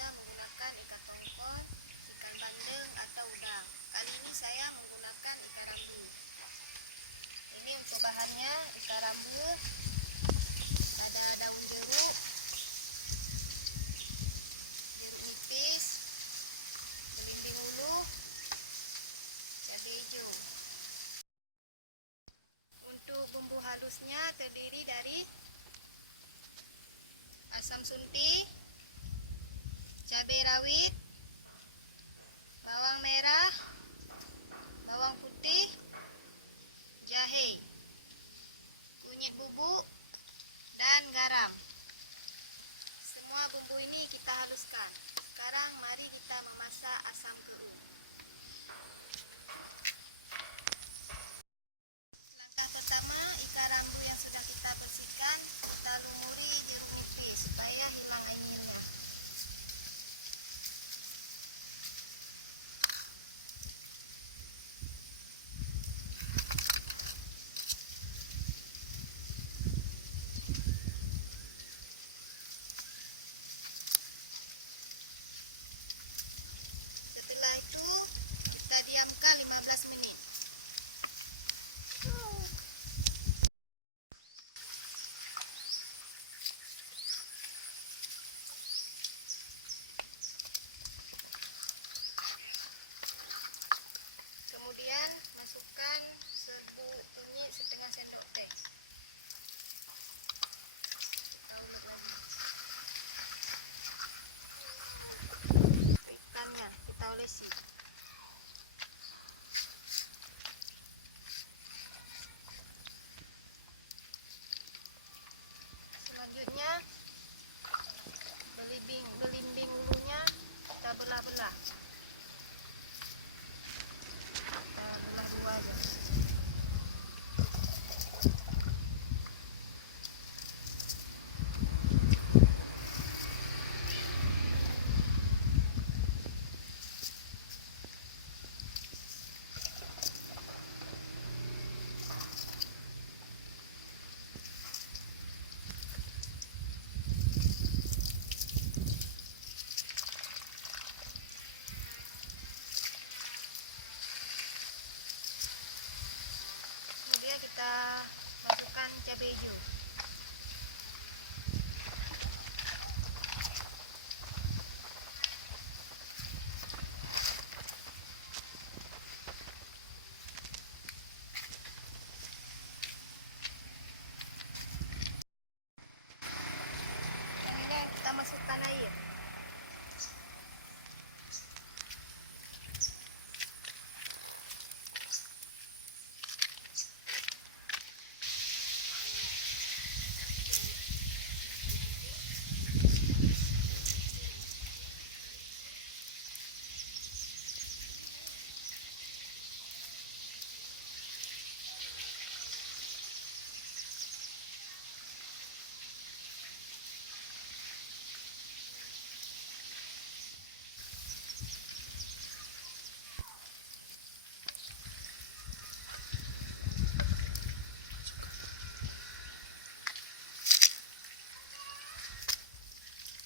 bisa menggunakan ikan tongkol, ikan bandeng atau udang. Kali ini saya menggunakan ikan rambu. Ini untuk bahannya: ikan rambu, ada daun jeruk, jeruk nipis, belimbing ulu, cabai hijau. Untuk bumbu halusnya terdiri dari asam sunti, cabai rawit, bawang merah, bawang putih, jahe, kunyit bubuk, dan garam. Semua bumbu ini kita haluskan. Sekarang mari kita memasak asam terung. Langkah pertama, ikan rambu yang sudah kita bersihkan, kita lumuri jeruk nipis supaya hilang airnya. Setelah itu kita diamkan 15 menit. Kemudian masukkan serbuk kunyit setengah sendok teh. Kita ulek lagi. Ikannya kita olesi. Selanjutnya belimbing ulunya kita belah-belah. Kita belah dua aja. Kemudian kita masukkan cabai hijau. Kemudian kita masukkan air.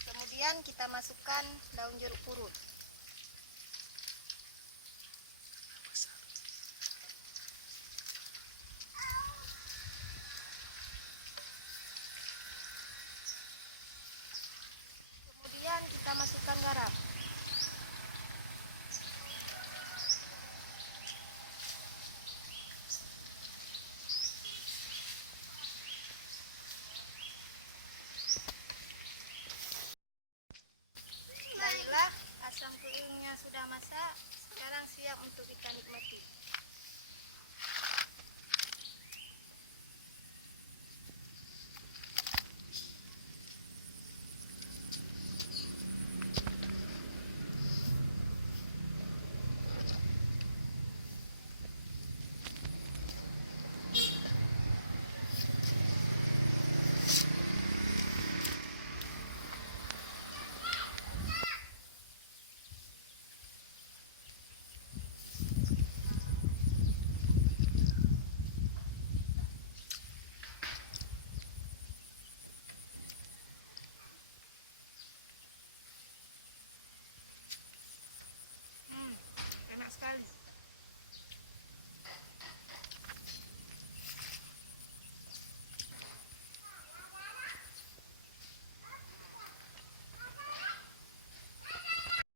Kemudian kita masukkan daun jeruk purut. Kemudian kita masukkan